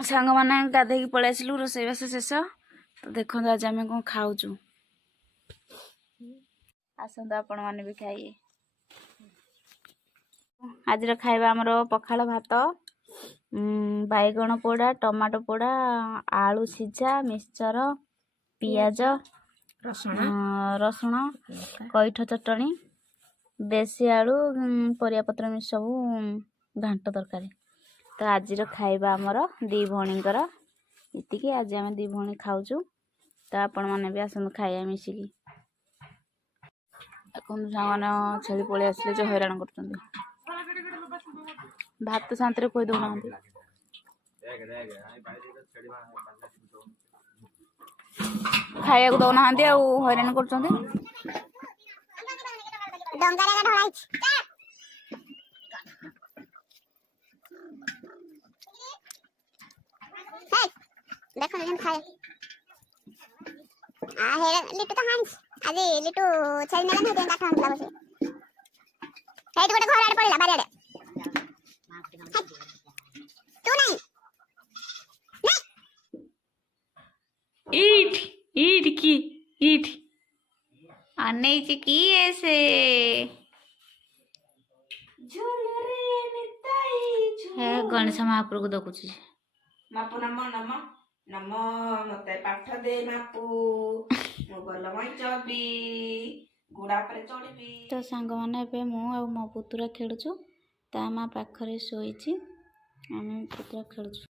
सांग मैंने गाधे पलि आसलु रोसईबास शेष तो देखो आज आम कौन खाऊचु आसतु आपण मैंने भी खाइए। आज खाइबा आमर पखाल भात बैगण पोड़ा टमाटो पोड़ा आलू सिझा मिक्सचर पियाज रसुण कईठ चटणी देसी आलू परिया पत्र मिक्स सब घांट तरकारी। तो आज खाइबा आमर दी भणीकर इतिकी आज आम दी भणी खाऊचु तो आपण मैंने भी आसतु खाइया मिसिकी। सामान छेली पलि आसले जो हैरान कर भात शांति खोई दौना खाया को दौना हैरान कर देखो जन खाए आ हे लिटू तो हांस आज लिटू छेल नेला नहीं काठ हांसला बसे हेड गोटे घर आड़ पड़ला बारी आड़े तू नहीं ईट ईट की ईट आने की ऐसे है गणेश महाप्रभु को देखुची मापू नम नम नम मते पाठ दे मापू मो गल मई चबी गुड़ा पर चढ़बी। तो सांग माने बे मु आ मो पुतुरा खेलुछु ता मा पाखरे सोईची आमे पुतुरा खेलुछु।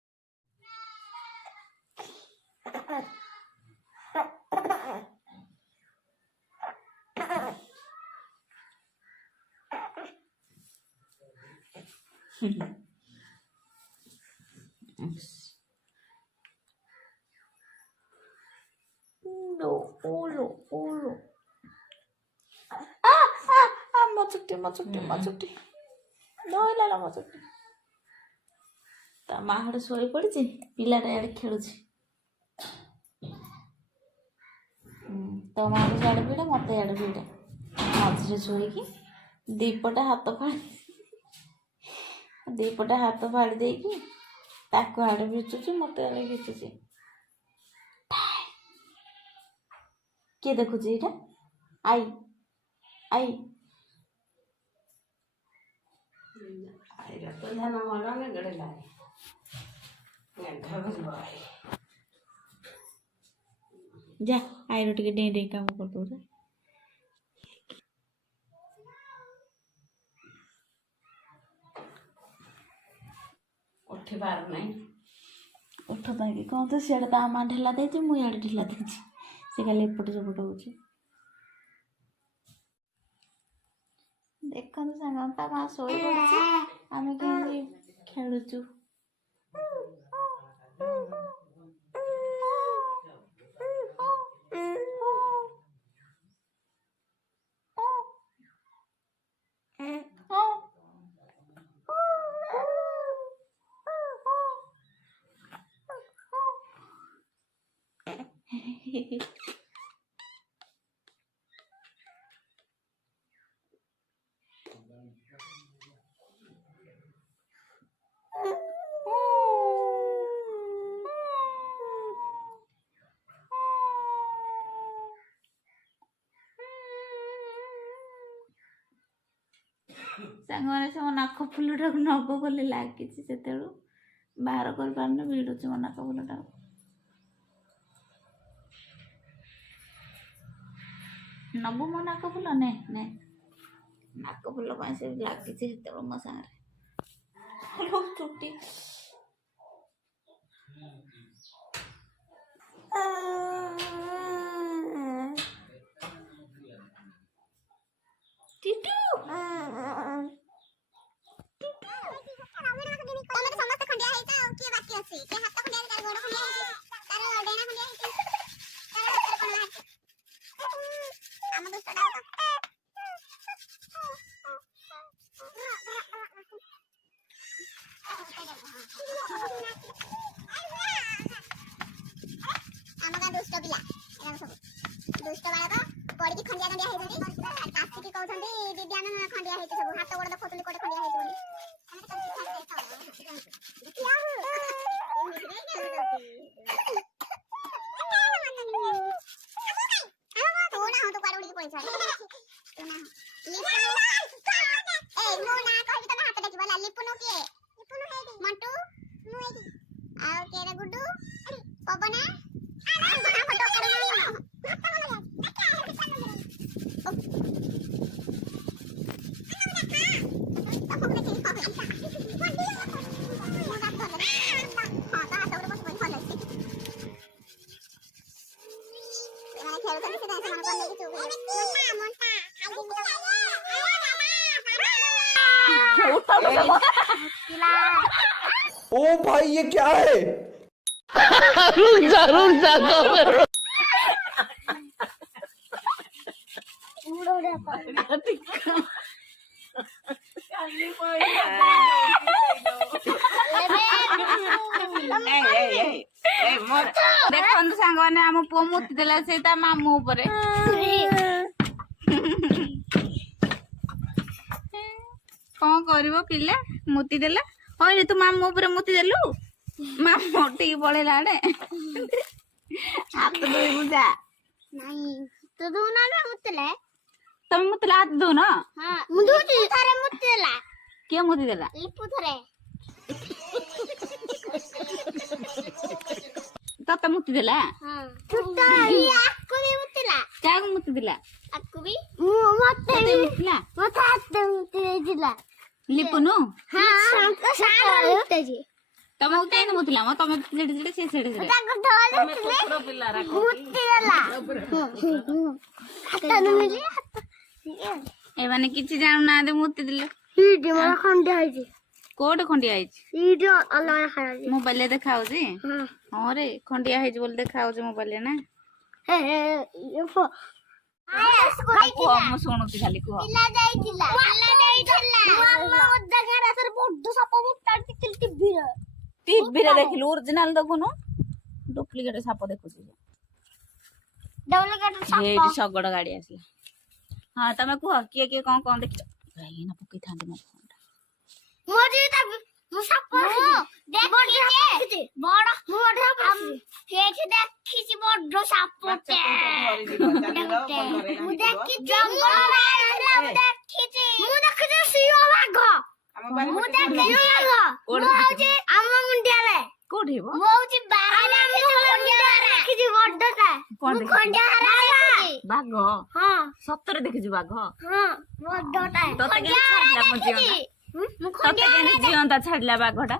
मचुटी नहला मचुटी ता माँ हटे शोई पड़ी पिलाटा यार खेलुची तो माँ याड़े पीड़ा मत याड़े पीड़ा मझे शोईकी दीपटा हाथ फाड़ी दीपटा हाथ फाड़ी देकी ताको आड़े घिचुची मत आड़े घिचुची किए देखुची एटा आई आई तो ध्यान मारा में गड़े लाए जा आई रो टिके डे डे काम कर दो रे उठी पार नहीं उठ पाएगी कौन तो सियाड़े ता माँ ढेला देती मु याड़े ढेला देती से खाली एपट सेपट होची देखो सांग ता माँ सोई पड़ी आमे केमि खेलुचु सांग माने से मो नाक फुलटा नब बोली लगी से बाहर कर पारन भिड़ुची मो नाक फुलटा नबु मो नाक फुल ने ने नाक फुल से लगी मो सांगे चुटी दुष्ट बालक पड़ी खंडिया खंडिया होइछथि आसिकी कहउछथि दीदी आमे खंडिया होइछ सब हाथ गोड़ देखौतली कोटे खंडिया होइछ बोली ओ भाई ये क्या है? ଦେଖନ୍ତୁ ସାଙ୍ଗମାନେ ଆମ ପୁଅ ମୁତି ଦେଲା ସେ ତା ମାମୁଁ ଉପରେ କଣ କରିବ ପିଲା ମୁତି ଦେଲା ହଇରେ ତୁ ମାମୁଁ ଉପରେ ମୁତି ଦେଲୁ ମାମୁଁ ଟିକେ ପଳେଇଲା ଆଡେ ହାତ ଧୋଇବୁ ଯା ତମେ ମୁତିଲା ହାତ ଧୋଉନ କିଏ ମୁତି ଦେଲା ତତେ ମୁତି ଦେଲା କାହାକୁ ମୁତି ଦେଲା ଲିପୁନୁ ତମକୁ କାହିଁକି ମୁତିଲା ମ ତମେ ସେଠି ସେଠି ସେ ସେଠି ଏମାନେ କିଛି ଜାଣୁନାହାନ୍ତି ମୁତି ଦେଲେ କୋଉଠି ଖଣ୍ଡିଆ ହେଇଛି ମୋବାଇଲରେ ଦେଖା ହଉଛି ହଁ ରେ ଖଣ୍ଡିଆ ହେଇଛି ବୋଲି ଦେଖା ହଉଛି ମୋବାଇଲରେ ନା କୁହ ମୁଁ ଶୁଣୁଛି ଖାଲି କୁହ ଟିଭିରେ ଦେଖିଲୁ ଓରିଜିନାଲ ଦେଖୁନୁ ଡୁପ୍ଲିକେଟ ସାପ ଦେଖୁଛି ଏଇଠି ଶଗଡ ଗାଡି ଆସିଲା ହଁ ତମେ କୁହ କିଏ କିଏ କଣ କଣ ଦେଖିଛ ଏଇନା ପକେଇଥାନ୍ତି ମୋ ଫୋନଟା କୋଉଠି ବାଘ ସତରେ ଦେଖିଛୁ ବାଘ ତତେ କେମିତି ଜିଅନ୍ତା ଛାଡିଲା ବାଘଟା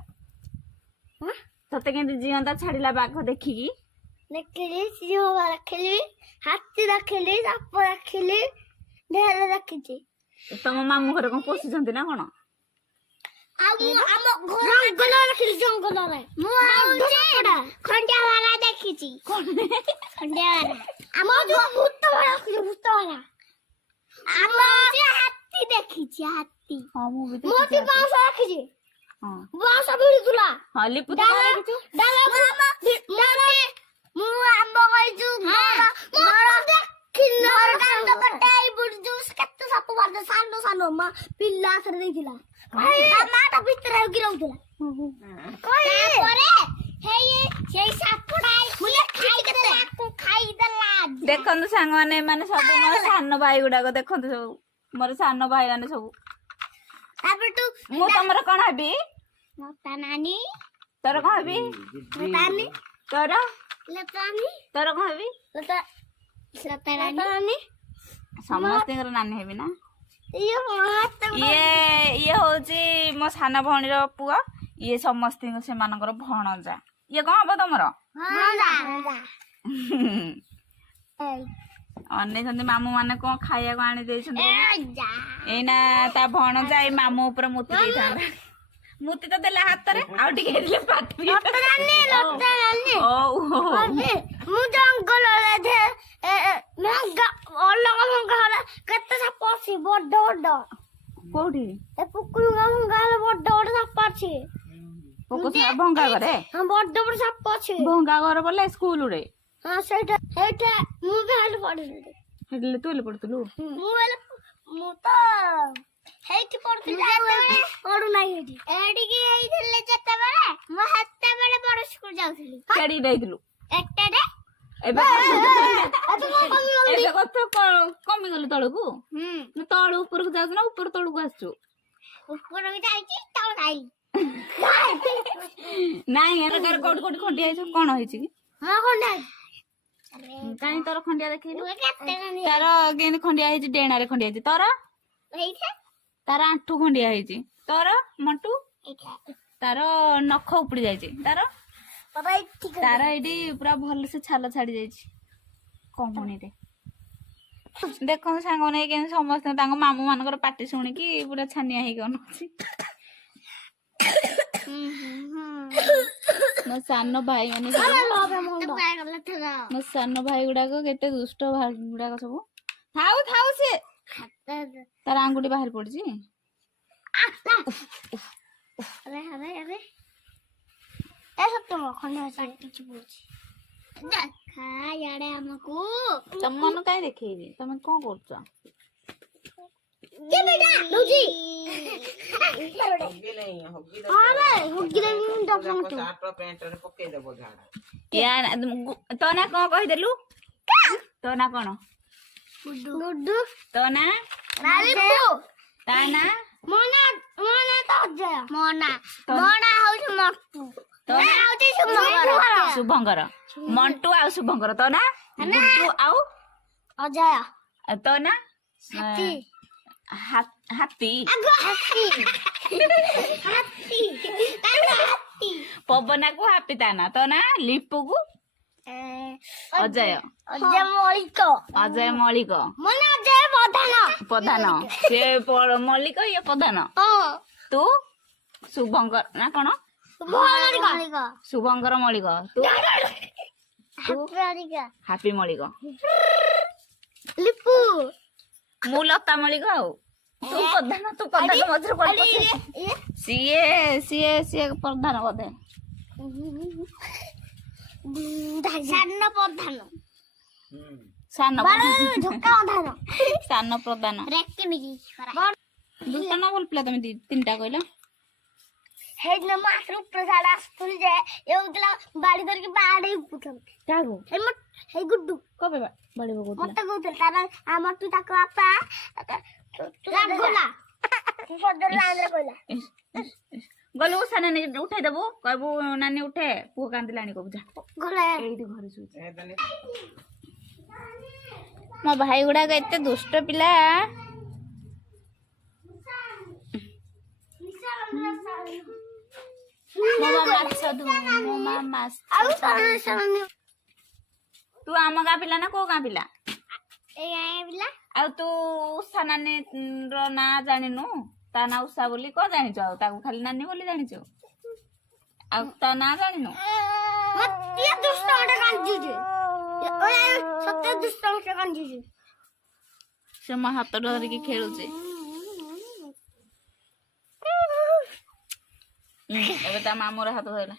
ତତେ କେମିତି ଜିଅନ୍ତା ଛାଡିଲା ବାଘ ଦେଖିକି ହାତୀ ଦେଖିଲି ସାପ ଦେଖିଲି ଢେର ଦେଖିଛି ତମ ମାମୁଁ ଘରେ କଣ ପୋଷୁଛନ୍ତି ନା କଣ ଜଙ୍ଗଲରେ ମୁଁ ଖଣ୍ଡିଆ ବାଲା ଦେଖିଛି ଖଣ୍ଡିଆ ବାଲା ଆମ ଭୂତ ବାଲା ଆମ ହାତୀ ଦେଖିଛି ହାତୀ ମୁଁ ବାଉଁଶ ଦେଖିଛି ବାଉଁଶ ଭିଡୁଥିଲା ମୁଁ ଆମ୍ବ କହିଛୁ କେତେ ସାପ ସାନ ସାନ ମା ପିଲା ଆଥରେ ଦେଇଥିଲା ମାଟା ଭିତରେ ରହୁଥିଲା ଦେଖନ୍ତୁ ସାଙ୍ଗମାନେ ମାନେ ସବୁ ମୋର ସାନ ଭାଇ ଗୁଡାକ ଦେଖନ୍ତୁ ସବୁ ମୋର ସାନ ଭାଇ ମାନେ ସବୁ ମୁଁ ତମର କଣ ହେବି ନାନୀ ତୋର କଣ ହେବି ତୋର ତୋର କଣ ହେବି ସମସ୍ତଙ୍କର ନାନୀ ହେବି ନା ଇଏ ହଉଛି ମୋ ସାନ ଭଉଣୀର ପୁଅ ଇଏ ସମସ୍ତଙ୍କ ସେମାନଙ୍କର ଭଣଜା ଇଏ କଣ ହବ ତମର ଅନେଇଛନ୍ତି ମାମୁଁ ମାନେ କଣ ଖାଇବାକୁ ଆଣି ଦେଇଛନ୍ତି ଏଇନା ତା ଭଣଜା ଏଇ ମାମୁଁ ଉପରେ ମୁତି ଦେଇଥାନ୍ତା ମୁତି ତ ଦେଲା ହାତରେ ଆଉ ଟିକେ ହେଇଥିଲେ ମୁଁ ଜଙ୍ଗଲରେ ଅଲଗା ଭଙ୍ଗା କେତେ ସାପ ଅଛି ବଡ ବଡ କୋଉଠି ପୁକୁରୁଙ୍ଗା ଭଙ୍ଗା ହେଲେ ବଡ ବଡ ସାପ ଅଛି ଭଙ୍ଗା ଘରେ ବଡ ବଡ ସାପ ଅଛି ଭଙ୍ଗା ଘର ବୋଲେ ସ୍କୁଲରେ ହଁ ସେଇଟା ସେଇଟା ମୁଁ ବି ହେଲେ ପଢିଲି ହେଲେ ତୁ ହେଲେ ପଢୁଥିଲୁ ମୁଁ ତ ହେଇଠି ପଡୁଥିଲା ପଡୁନାହିଁ ଏଠି ଏଠିକି ହେଇଥିଲେ ଯେତେବେଳେ ମୁଁ ସେତେବେଳେ ବଡ ସ୍କୁଲ ଯାଉଥିଲି କେଡି ଯାଇଥିଲୁ ଏଟାରେ ଏବେ ଏବେ କଥା କମିଗଲୁ ତଳକୁ ତଳୁ ଉପରକୁ ଯାଉଛୁ ନା ଉପର ତଳକୁ ଆସିଛୁ ଉପରକୁ ଯାଇଛି ତଳ ଖାଇଲି ନାଇଁ ଏରା କୋଉଠି କୋଉଠି ଖଣ୍ଡିଆ ହେଇଛି କଣ ହେଇଛି କି ହଁ ଖଣ୍ଡା କାହିଁ ତୋର ଖଣ୍ଡିଆ ଦେଖେଇଲୁ ତାର କେମିତି ଖଣ୍ଡିଆ ହେଇଛି ଡେଣାରେ ଖଣ୍ଡିଆ ହେଇଛି ତୋର ତାର ଆଣ୍ଠୁ ଖଣ୍ଡିଆ ହେଇଛି ତୋର ମଣ୍ଟୁ ତାର ନଖ ଉପୁଡି ଯାଇଛି ତାର ତାର ଏଇଠି ପୁରା ଭଲସେ ଛାଲ ଛାଡି ଯାଇଛି କମୁନିରେ ଦେଖନ୍ତୁ ସାଙ୍ଗମାନେ କେମିତି ସମସ୍ତେ ତାଙ୍କ ମାମୁଁ ମାନଙ୍କର ପାଟି ଶୁଣିକି ପୁରା ଛାନିଆ ହେଇକି ଅନଉଛି ମୋ ସାନ ଭାଇ ମାନେ ମୋ ସାନ ଭାଇ ଗୁଡାକ କେତେ ଦୁଷ୍ଟ ଭାଇ ଗୁଡାକ ସବୁ ଥାଉ ଥାଉ ସିଏ ତାର ଆଙ୍ଗୁଠି ବାହାରି ପଡିଛି ତମ ମନ କାହିଁ ଦେଖେଇବି ତମେ କଣ କରୁଛ ତୋ ନା କଣ କହିଦେଲୁ ତୋ ନା କଣ ତୋ ନା ତା ନା ଶୁଭଙ୍କର ମଣ୍ଟୁ ଆଉ ଶୁଭଙ୍କର ତୋ ନା ଗୁଡୁ ଆଉ ତୋ ନା ହାତୀ ପବନାକୁ ହାପି ତା ନା ତୋ ନା ଲିପୁକୁ ଅଜୟ ମଳିକ ପ୍ରଧାନ ସେ ମଲ୍ଲିକ ଇଏ ପ୍ରଧାନ ତୁ ଶୁଭଙ୍କର ନା କଣ ଶୁଭଙ୍କର ମଳିକ ତୁ ହାପି ମଳିକ ମୁଁ ଲତା ମଳିକ ଆଉ ତୁ ପ୍ରଧାନ ମଝିରେ ପଡି ସିଏ ସିଏ ସିଏ ପ୍ରଧାନ ବୋଧେ ସାନ ପ୍ରଧାନ ଦୁଟା ନା ଭଲ ପିଲା ତମେ ତିନିଟା କହିଲ ବାଡି ଧରିକି ବାଡି କାହାକୁ ହେଇ ଗୁଡୁ କବେ ବାଡି ମତେ କହୁଥିଲେ ତାର ଆମର ତୁ ତାକୁ ବାପା ଗଲୁ ଉଷା ନାନୀ ଉଠେଇଦବୁ କହିବୁ ନାନୀ ଉଠେ ପୁଅ କାନ୍ଦିଲାଣି କହିବୁ ଯା ଏଇଠି ଘରେ ଶୋଇଛି ମୋ ଭାଇ ଗୁଡାକ ଏତେ ଦୁଷ୍ଟ ପିଲା ତୁ ଆମ ଗାଁ ପିଲା ନା କୋଉ ଗାଁ ପିଲା ଆଉ ତୁ ଉଷା ନାନୀ ର ନାଁ ଜାଣିନୁ ତା ନା ଉଷା ବୋଲି କଣ ଜାଣିଛୁ ଆଉ ତାକୁ ଖାଲି ନାନୀ ବୋଲି ଜାଣିଛୁ ଆଉ ତା ନାଁ ଜାଣିନୁ ସେ ମୋ ହାତ ଧରିକି ଖେଳୁଛି ଏବେ ତା ମାମୁଁର ହାତ ଧରିଲା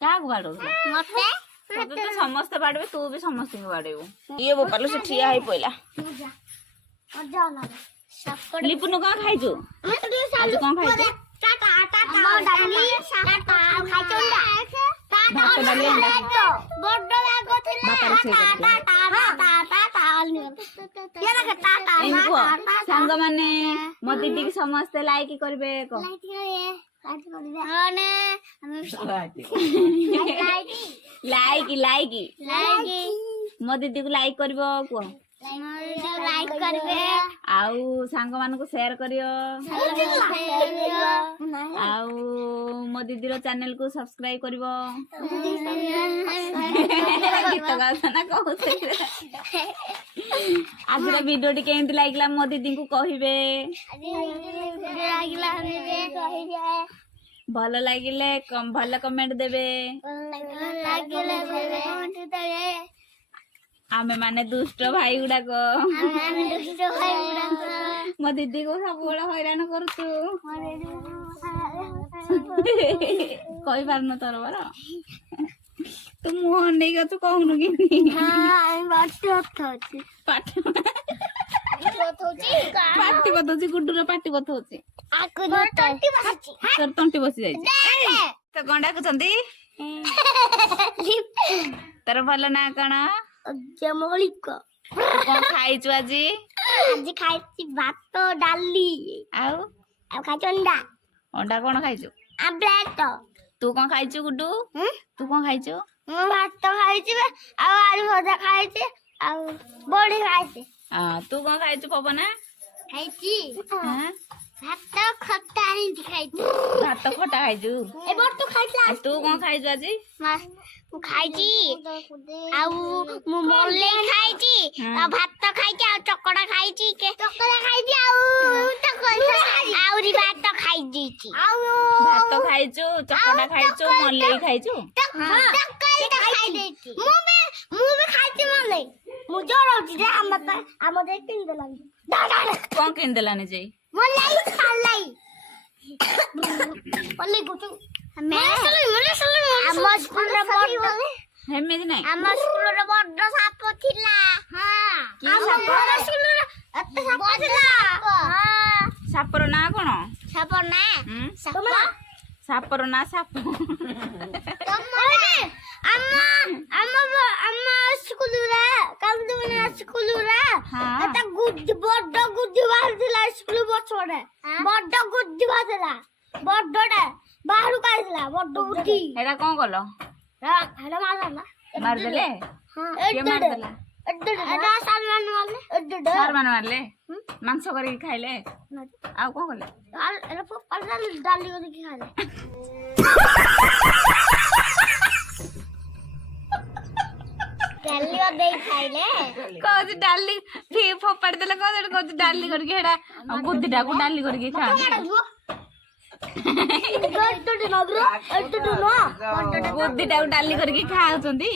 କାହାକୁ ବାଡଉଥିଲା ତତେ ତ ସମସ୍ତେ ବାଡିବେ ତୁ ବି ସମସ୍ତଙ୍କୁ ବାଡେଇବୁ ଇଏ ବୋପାଲୁ ସେ ଠିଆ ହେଇ ପଇଲା ଲିପୁନୁ କଣ ଖାଇଛୁ ଆଜି କଣ ଖାଇଛୁ ଭାତ ଡାଲି ସାଙ୍ଗମାନେ ମୋ ଦିଦି କି ସମସ୍ତେ ଲାଇକ୍ କରିବେ ଲାଇକ୍ ମୋ ଦିଦି କୁ ଲାଇକ୍ କରିବ କୁହ ଆଉ ସାଙ୍ଗ ମାନଙ୍କୁ ସେୟାର କରିବ ଆଉ ମୋ ଦିଦିର ଚ୍ୟାନେଲ କୁ ସବସ୍କ୍ରାଇବ କରିବ ଗୀତ ଗାଉଛ ନା କହୁଥିଲେ ଆଜିର ଭିଡିଓଟି କେମିତି ଲାଗିଲା ମୋ ଦିଦିଙ୍କୁ କହିବେ ଭଲ ଲାଗିଲେ ଭଲ କମେଣ୍ଟ ଦେବେ आमे माने दुष्ट भाई गुड़ाक मो दीदी को सब हैरान करू कही पारन तोर बार तू मुह नहीं तू कहूनु कि पाटी बतौची गुड्डूर पाटी बतौची तोर तंटी बसी जाई तो कौन डाकुचंदी तोर भल ना कौन मौलिक कौन खाइछु आज खाई भात डाली आउ खाई अंडा अंडा कौन खाइछु आम्लेट तू कौन खाइछु गुड्डू तू कौन खाइछु ମୁଁ ଭାତ ଖାଇଛି ଆଳୁ ଭଜା ଖାଇଛି ଆଉ ବଡି ଖାଇଛି तू कौन खाइछु पवना ଖାଇଛି हां ଭାତ ଖଟା ହେଇଛି ଖାଇଛି भात खटा खाइछु ଏ ବଡ ତୁ ଖାଇଥିଲା तू कौन खाइछु आज ମୁଁ ଖାଇଛି ଆଉ ମୁଁ ମଲେଇ ଖାଇଛି ଆଉ ଭାତ ଖାଇଛି ଆଉ ଚକଡା ଖାଇଛି ଚକଡା ଖାଇଛି ଆଉ ଆହୁରି ଭାତ ଖାଇ ଦେଇଛି ଆଉ भात खाइछु चकड़ा खाइछु मलेई खाइछु ଖାଇ ଦେଇଛି ମୁଁ ବି ଖାଇଛି ମଲେଇ ମୁଁ ଜଳଉଛି ଯେ ଆମ ଦେଇ କିଣି ଦେଲାନି कौन किन देलानी जे ମଲେଇ ଖାଇ ମଲେଇ ଗୁଚୁ ଆମ ସ୍କୁଲରେ ବଡ हेमेदी नाही ଆମ ସ୍କୁଲରେ ବଡ ସାପ ଥିଲା କି ଆମ ସାପ? ଘର ସ୍କୁଲରେ ଏତେ ସାପ ଥିଲା सापर ना कोन ସାପ ନା ସାପ सापर ना साप ଆମ ସ୍କୁଲରେ କାନ୍ଦୁମିନା ସ୍କୁଲରେ ହଁ। ଏଟା ବଡ ଗୁଦ୍ଦି ବାହାରିଥିଲା ସ୍କୁଲ ପଛରେ ବଡ ଗୁଦ୍ଦି ବାହାରିଥିଲା ବଡଟା ବାହାରୁ କାଢିଥିଲା ବଡ ଗୁଦ୍ଦି हेडा कोन गलो ହେଟା ମାରଲା मार देले के मार देला ଏଟା ସାର ମାନେ ମାରଲେ सार मान मारले मांस करी खाइले आ कोन गले डाली କରିକି ଖାଇଲେ डाली ଦେଇ ଖାଇଲେ कोज डाली फी फोपड़ देले कोज डाली करके हेडा गुद्दीटा को डाली करके खा गुद्दीटा को डाली करके खाउचंदी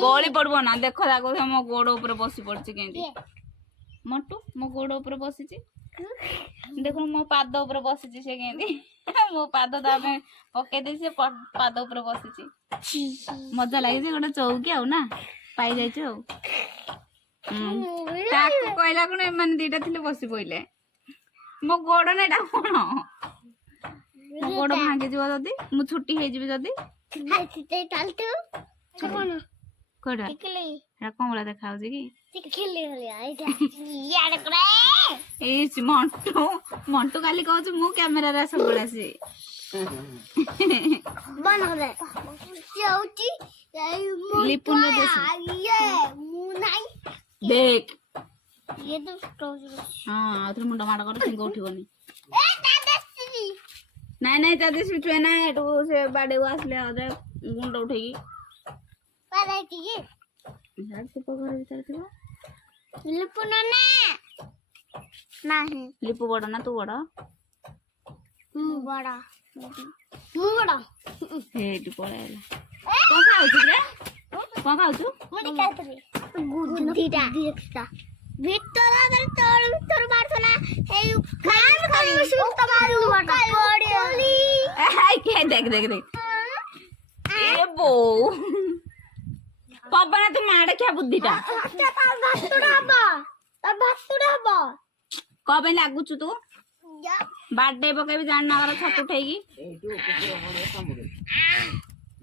गली पड़बो ना देखो दाको मो गोड़ ऊपर बसी पड़ची केंदी मोटू मो गोड़ ऊपर बसीची देखो मो पाद ऊपर बसीची से केंदी मो पाद ता में पके दे से पाद ऊपर बसीची मजा लागे जे गोटे चौकी आउ ना पाई जाय छ ताको कहला कोन एमान दीटा थिले बसी पइले मो गोड़ नेडा कोन मो गोड़ भांगे जीव जदी मु छुट्टी हे जीव जदी कोडा एरा कोमला देखाउ जे की ए मंटू मंटू काली कहू मु कैमरा रे सब बड़ा से लिपुन रे देख हां आथर मुंडा माडा कर सिंग उठिबनी नाही नाही तादी सुचवे ना एटू से बाडे वासले अदे गुंड उठेगी झाड सुप घर भीतर थिबा लिपु नाही लिपु बड़ ना तू बड़ ମୁଁ ବଡ हेटी पळायला कोण खाउछु रे कोण खाउछु ମୁଁ ଖାଇଥିଲି ଗୁଦ୍ଦିଟା ଭିତର ତଳ ଭିତର ମାରଥିଲା ହେଇ ଖାଇ ସୁତ ମାରୁ ପଡିଲି हाय के देख देख देख ए बो पवन तू माड़ क्या बुद्धिटा ଭାତୁଡା ହବ कबे लागुछु तू बाडे पकेबी जान नागर छत उठेगी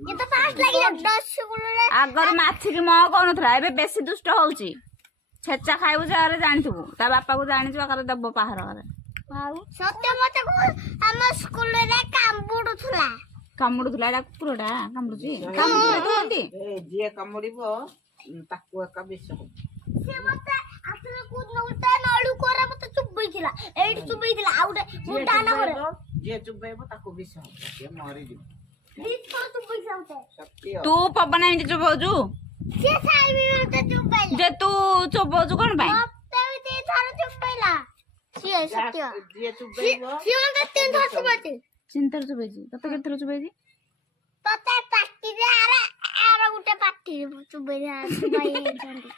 ये तो पास लागिला 10 गुलरे आगर माछि की म कोनथरा एबे बेसी दुष्ट होउची छेचा खाइबु जारे जानिथबु ता बापा को जानिछु आकर दब्बो पाहर करे सत्य मते को हम स्कूल रे कांबुडुथला कामुडुथला एडा कुकुरडा कामुडुची कामुडुची ए जे कामुडिबो ताको एका बेस से मते आसले कूद न उल्टा नळू कोरा मते चुबैथिला एठी चुबैथिला आउडे मुंडा ना करे जे चुबैबो ताको बेस जे मरि दिबो बीच पर चुबैसा उते सत्य तू पवन एंटी चोबोजु से साइड में उते चुबैला जे तू चोबोजु कोन भाई मते ते थारे चुबैला ସିଏ ସତ୍ୟ ଯିଏ ଚୁବେଇବ ସିଏ ମତେ ତିନି ଥର ଚୁବେଇଛି ଚିନ୍ତାରେ ଚୁବେଇଛି ତତେ କେତେ ଥର ଚୁବେଇଛି ତତେ ପାଟିରେ ଆର ଗୋଟେ ପାଟିରେ ଚୁବେଇ ହେଇଛନ୍ତି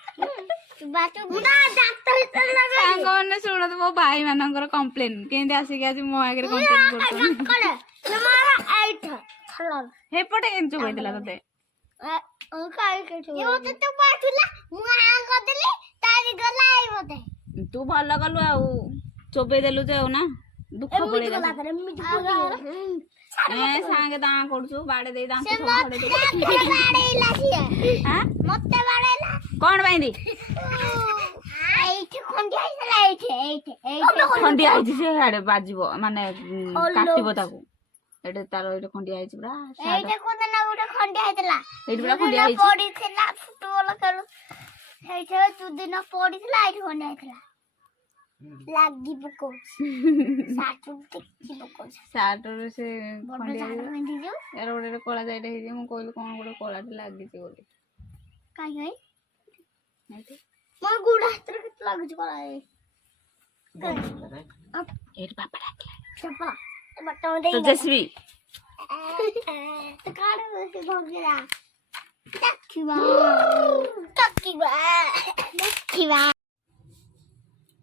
ସାଙ୍ଗମାନେ ଶୁଣନ୍ତୁ ମୋ ଭାଇ ମାନଙ୍କର କମ୍ପ୍ଲେନ କେମିତି ଆସିକି ଆଜି ମୋ ଆଗରେ କମ୍ପ୍ଲେନ କରୁଛନ୍ତି ହେପଟେ କେମିତି ଚୁବେଇଥିଲା ତତେ ତୁ ଭଲ କଲୁ ଆଉ ଚୋବେଇ ଦେଲୁ ଯେ ଆଉ ନା ଦୁଃଖ ପଳେଇଲା ସାଙ୍ଗେ ଦାଁ କରୁଛୁ ବାଡେ ଦେଇ ଦାନ୍ତ ସବୁ ମତେ ବାଡେଇଲା କଣ ପାଇଁ ଦି ଏଇଠି ଖଣ୍ଡିଆ ହେଇଥିଲା ଖଣ୍ଡିଆ ହେଇଛି ସେ ଆଡେ ବାଜିବ ମାନେ କାଟିବ ତାକୁ ଏଠି ତାର ଏଇଠି ଖଣ୍ଡିଆ ହେଇଛି ପୁରା ଏଇଠି କୋଉଦିନ ଗୋଟେ ଖଣ୍ଡିଆ ହେଇଥିଲା ଏଇଠି ପୁରା ଖଣ୍ଡିଆ ହେଇଛି ପଡିଥିଲା ଫୁଟବଲ ଖେଳୁ ସେଇଠି ଦୁଦିନ ପଡିଥିଲା ଏଇଠି ଖଣ୍ଡିଆ ହେଇଥିଲା ଲାଗି ପକଉଛି ସାର୍ଟରେ ସେ ଖଣ୍ଡିଆ ଏର ଗୋଟେ କଳା ଯାଇଟା ହେଇଛି ମୁଁ କହିଲି କଣ ଗୋଟେ କଳାଟେ ଲାଗିଛି ବୋଲି କାଇଁ ମୋ ଗୁଡ ହାତରେ କେତେ ଲାଗୁଛି କଳା ଏଇଠି ବାପା ଡାକିଲା ଜେସିବି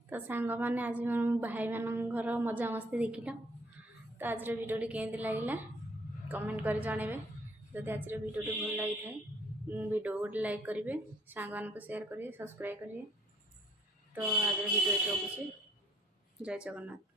ତ ସାଙ୍ଗମାନେ ଆଜି ଭାଇମାନଙ୍କର ମଜାମସ୍ତି ଦେଖିଲ ତ ଆଜିର ଭିଡ଼ିଓଟି କେମିତି ଲାଗିଲା କମେଣ୍ଟ କରି ଜଣେଇବେ ଯଦି ଆଜିର ଭିଡ଼ିଓଟି ଭଲ ଲାଗିଥାଏ ଭିଡ଼ିଓ ଗୋଟେ ଲାଇକ୍ କରିବେ ସାଙ୍ଗମାନଙ୍କୁ ସେୟାର କରିବେ ସବସ୍କ୍ରାଇବ୍ କରିବେ ତ ଆଜିର ଭିଡ଼ିଓ ଏଠି ରଖୁଛି ଜୟ ଜଗନ୍ନାଥ।